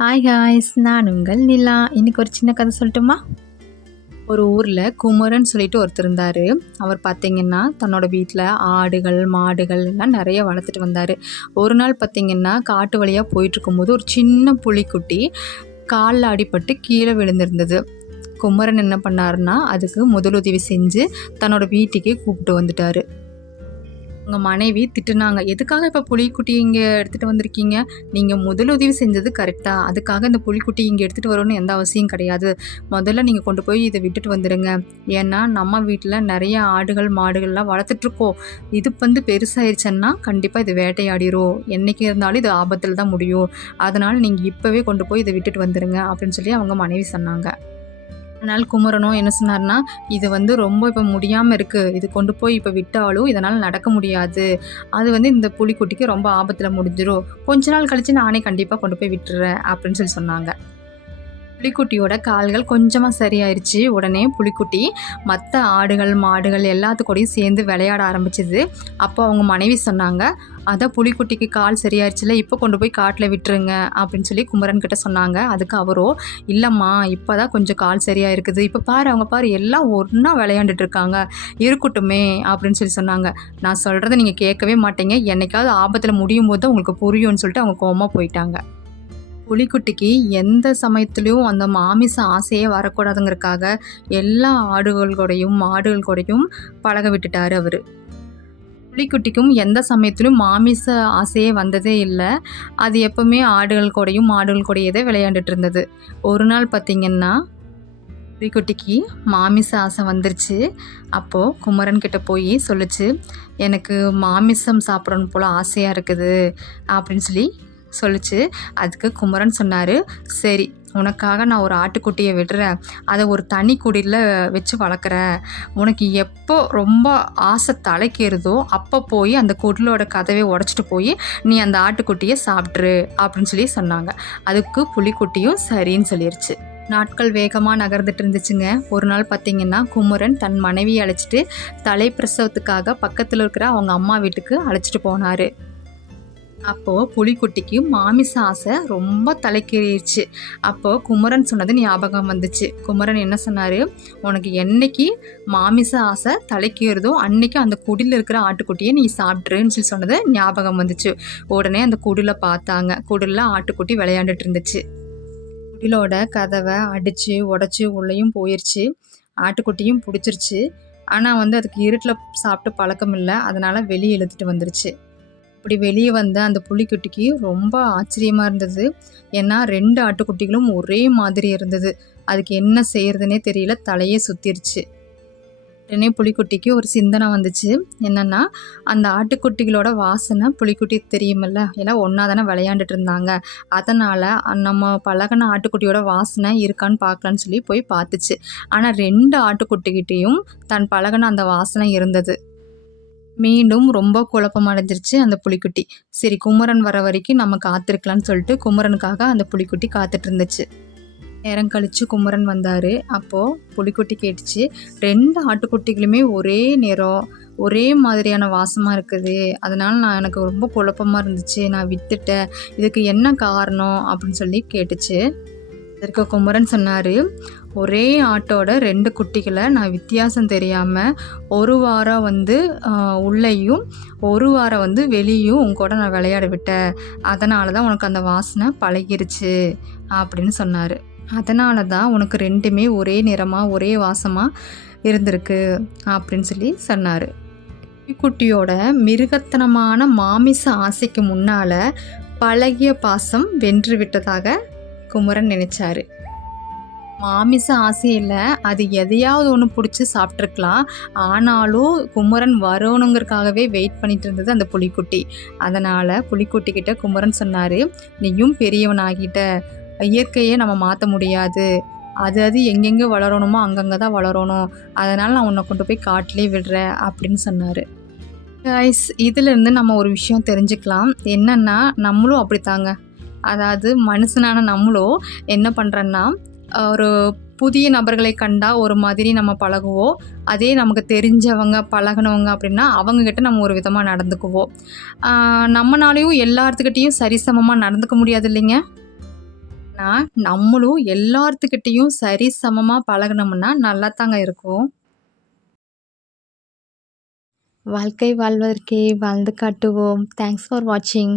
Hi guys, நான் உங்கள் நிலா. இன்றைக்கி ஒரு சின்ன கதை சொல்லட்டுமா? ஒரு ஊரில் குமரன் சொல்லிட்டு ஒருத்தர் இருந்தார். அவர் பார்த்திங்கன்னா தன்னோட வீட்டில் ஆடுகள் மாடுகள் எல்லாம் நிறைய வளர்த்துட்டு வந்தார். ஒரு நாள் பார்த்திங்கன்னா காட்டு வழியாக போயிட்டுருக்கும்போது ஒரு சின்ன புலிக்குட்டி காலில் அடிபட்டு கீழே விழுந்திருந்தது. குமரன் என்ன பண்ணாருன்னா அதுக்கு முதலுதவி செஞ்சு தன்னோட வீட்டுக்கே கூப்பிட்டு வந்துட்டார். உங்கள் மனைவி திட்டுனாங்க, எதுக்காக இப்போ புலிக்குட்டி இங்கே எடுத்துகிட்டு வந்திருக்கீங்க? நீங்கள் முதலுதவி செஞ்சது கரெக்டாக, அதுக்காக இந்த புலிக்குட்டி இங்கே எடுத்துகிட்டு வரணும்னு எந்த அவசியம் கிடையாது. முதல்ல நீங்கள் கொண்டு போய் இதை விட்டுட்டு வந்துடுங்க. ஏன்னா நம்ம வீட்டில் நிறைய ஆடுகள் மாடுகள்லாம் வளர்த்துட்ருக்கோம். இது பெருசாகிடுச்சுன்னா கண்டிப்பாக இது வேட்டையாடிரும். என்றைக்கு இருந்தாலும் இது ஆபத்தில் தான் முடியும். அதனால் நீங்கள் இப்போவே கொண்டு போய் இதை விட்டுட்டு வந்துடுங்க அப்படின்னு சொல்லி அவங்க மனைவி சொன்னாங்க. அதனால் குமரனும் என்ன சொன்னார்னா, இது ரொம்ப இப்போ முடியாமல் இருக்குது, இது கொண்டு போய் இப்போ விட்டாலும் இதனால் நடக்க முடியாது, அது இந்த புலிக்குட்டிக்கு ரொம்ப ஆபத்தில் முடிஞ்சிடும், கொஞ்ச நாள் கழித்து நானே கண்டிப்பாக கொண்டு போய் விட்டுறேன் அப்படின்னு சொல்லி சொன்னாங்க. புலிக்குட்டியோட கால்கள் கொஞ்சமாக சரியாயிருச்சு. உடனே புலிக்குட்டி மற்ற ஆடுகள் மாடுகள் எல்லாத்துக்கூடையும் சேர்ந்து விளையாட ஆரம்பிச்சிது. அப்போ அவங்க மனைவி சொன்னாங்க, அதான் புலிக்குட்டிக்கு கால் சரியாயிருச்சுல, இப்போ கொண்டு போய் காட்டில் விட்டுருங்க அப்படின்னு சொல்லி குமரன் கிட்ட சொன்னாங்க. அதுக்கு அவரோ, இல்லைம்மா இப்போ தான் கொஞ்சம் கால் சரியாக இருக்குது, இப்போ பாரு அவங்க பாரு எல்லாம் ஒன்றா விளையாண்டுட்டு இருக்காங்க, இருக்கட்டுமே அப்படின்னு சொல்லி சொன்னாங்க. நான் சொல்கிறத நீங்கள் கேட்கவே மாட்டீங்க, என்னைக்காவது ஆபத்தில் முடியும் போது உங்களுக்கு புரியும்னு சொல்லிட்டு அவங்க கோவமாக போயிட்டாங்க. புலிக்குட்டிக்கு எந்த சமயத்துலேயும் அந்த மாமிச ஆசையே வரக்கூடாதுங்கிறதுக்காக எல்லா ஆடுகள் கூடயும் மாடுகள் கூடயும் பழக விட்டுட்டார் அவர். புலிக்குட்டிக்கும் எந்த சமயத்துலையும் மாமிச ஆசையே வந்ததே இல்லை. அது எப்போவுமே ஆடுகள் கூடயும் மாடுகள் கூடயே தான் விளையாண்டுட்டு இருந்தது. ஒரு நாள் பார்த்திங்கன்னா புலிக்குட்டிக்கு மாமிச ஆசை வந்துருச்சு. அப்போது குமரன் கிட்ட போய் சொல்லிச்சு, எனக்கு மாமிசம் சாப்பிடணும் போல் ஆசையாக இருக்குது அப்படின்னு சொல்லி சொல்லிச்சு. அதுக்கு குமரன் சொன்னார், சரி உனக்காக நான் ஒரு ஆட்டுக்குட்டியை விடுறேன், அதை ஒரு தனி குடியில் வச்சு வளர்க்குறேன், உனக்கு எப்போ ரொம்ப ஆசை தலைக்கேறுதோ அப்போ போய் அந்த குடிலோட கதவை உடச்சிட்டு போய் நீ அந்த ஆட்டுக்குட்டியை சாப்பிட்ரு அப்படின்னு சொல்லி சொன்னாங்க. அதுக்கு புலிக்குட்டியும் சரின்னு சொல்லிருச்சு. நாட்கள் வேகமாக நகர்ந்துட்டு இருந்துச்சுங்க. ஒரு நாள் பார்த்திங்கன்னா குமரன் தன் மனைவியை அழைச்சிட்டு தலைப்பிரசவத்துக்காக பக்கத்தில் இருக்கிற அவங்க அம்மா வீட்டுக்கு அழைச்சிட்டு போனார். அப்போது புலிக்குட்டிக்கு மாமிச ஆசை ரொம்ப தலைக்கேறிடுச்சு. அப்போது குமரன் சொன்னது ஞாபகம் வந்துச்சு. குமரன் என்ன சொன்னார், உனக்கு என்னைக்கு மாமிச ஆசை தலைக்கேறுதோ அன்னைக்கு அந்த குடியில் இருக்கிற ஆட்டுக்குட்டியை நீ சாப்பிட்ருன்னு சொல்லி சொன்னது ஞாபகம் வந்துச்சு. உடனே அந்த குடிலை பார்த்தாங்க. குடிலில் ஆட்டுக்குட்டி விளையாண்டுட்டு இருந்துச்சு. குடிலோட கதவை அடித்து உடச்சி உள்ளேயும் போயிடுச்சு. ஆட்டுக்குட்டியும் பிடிச்சிருச்சு. ஆனால் அதுக்கு இருட்டில் சாப்பிட்டு பழக்கம் இல்லை, அதனால் வெளியே இழுத்துட்டு வந்துருச்சு. அப்படி வெளியே வந்த அந்த புலிக்குட்டிக்கு ரொம்ப ஆச்சரியமாக இருந்தது. ஏன்னா 2 ஆட்டுக்குட்டிகளும் ஒரே மாதிரி இருந்தது. அதுக்கு என்ன செய்யறதுனே தெரியல, தலையே சுற்றிருச்சு. உடனே புலிக்குட்டிக்கு ஒரு சிந்தனை வந்துச்சு. என்னென்னா, அந்த ஆட்டுக்குட்டிகளோட வாசனை புலிக்குட்டிக்கு தெரியுமில்ல, எல்லாம் ஒன்றா தானே விளையாண்டுட்டு இருந்தாங்க, அதனால் நம்ம பழகின ஆட்டுக்குட்டியோட வாசனை இருக்கான்னு பார்க்கலான்னு சொல்லி போய் பார்த்துச்சு. ஆனால் 2 ஆட்டுக்குட்டிக்கிட்டேயும் தன் பழகின அந்த வாசனை இருந்தது. மீண்டும் ரொம்ப குழப்பம் அடைஞ்சிருச்சு அந்த புலிக்குட்டி. சரி குமரன் வர வரைக்கும் நம்ம காத்திருக்கலான்னு சொல்லிட்டு குமரனுக்காக அந்த புலிக்குட்டி காத்துட்டு இருந்துச்சு. நேரம் கழித்து குமரன் வந்தார். அப்போது புலிக்குட்டி கேட்டுச்சு, 2 ஆட்டுக்குட்டிகளுமே ஒரே நேரம் ஒரே மாதிரியான வாசமாக இருக்குது, அதனால் எனக்கு ரொம்ப குழப்பமாக இருந்துச்சு, நான் விட்டுட்டேன், இதுக்கு என்ன காரணம் அப்படின்னு சொல்லி கேட்டுச்சு. அதற்கு குமரன் சொன்னார், ஒரே ஆட்டோட 2 குட்டிகளை நான் வித்தியாசம் தெரியாமல் ஒரு வாரம் உள்ளேயும் ஒரு வாரம் வெளியும் உங்க கூட நான் விளையாட விட்டேன், அதனால தான் உனக்கு அந்த வாசனை பழகிருச்சு அப்படின்னு சொன்னார். அதனால தான் உனக்கு 2மே ஒரே நிறமாக ஒரே வாசமாக இருந்திருக்கு அப்படின்னு சொல்லி சொன்னார். குட்டியோட மிருகத்தனமான மாமிச ஆசைக்கு முன்னால் பழகிய பாசம் வென்று விட்டதாக குமரன் நினைச்சாரு. மாமிச ஆசையில் அது எதையாவது ஒன்று பிடிச்சி சாப்பிட்ருக்கலாம். ஆனாலும் குமரன் வரணுங்கிறதுக்காகவே வெயிட் பண்ணிட்டு இருந்தது அந்த புலிக்குட்டி. அதனால் புலிக்குட்டிக்கிட்ட குமரன் சொன்னார், நீயும் பெரியவனாகிட்ட, இயற்கையை நம்ம மாற்ற முடியாது, அது எங்கெங்கே வளரணுமோ அங்கங்கே தான் வளரணும், அதனால் நான் உன்னை கொண்டு போய் காட்டிலே விடுறேன் அப்படின்னு சொன்னார். கைஸ், இதிலேருந்து நம்ம ஒரு விஷயம் தெரிஞ்சுக்கலாம். என்னென்னா, நம்மளும் அப்படித்தாங்க, அதாவது மனுஷனான நம்மளும் என்ன பண்ணுறோன்னா, ஒரு புதிய நபர்களை கண்டால் ஒரு மாதிரி நம்ம பழகுவோம். அதே நமக்கு தெரிஞ்சவங்க பழகினவங்க அப்படின்னா அவங்கக்கிட்ட நம்ம ஒரு விதமாக நடந்துக்குவோம். நம்மளாலையும் எல்லாத்துக்கிட்டேயும் சரிசமமாக நடந்துக்க முடியாது இல்லைங்க. ஆனால் நம்மளும் எல்லாத்துக்கிட்டேயும் சரி சமமாக பழகுனோம்னா நல்லா தாங்க இருக்கும். வாழ்க்கை வாழ்வதற்கே வாழ்ந்து காட்டுவோம். தேங்க்ஸ் ஃபார் வாட்சிங்.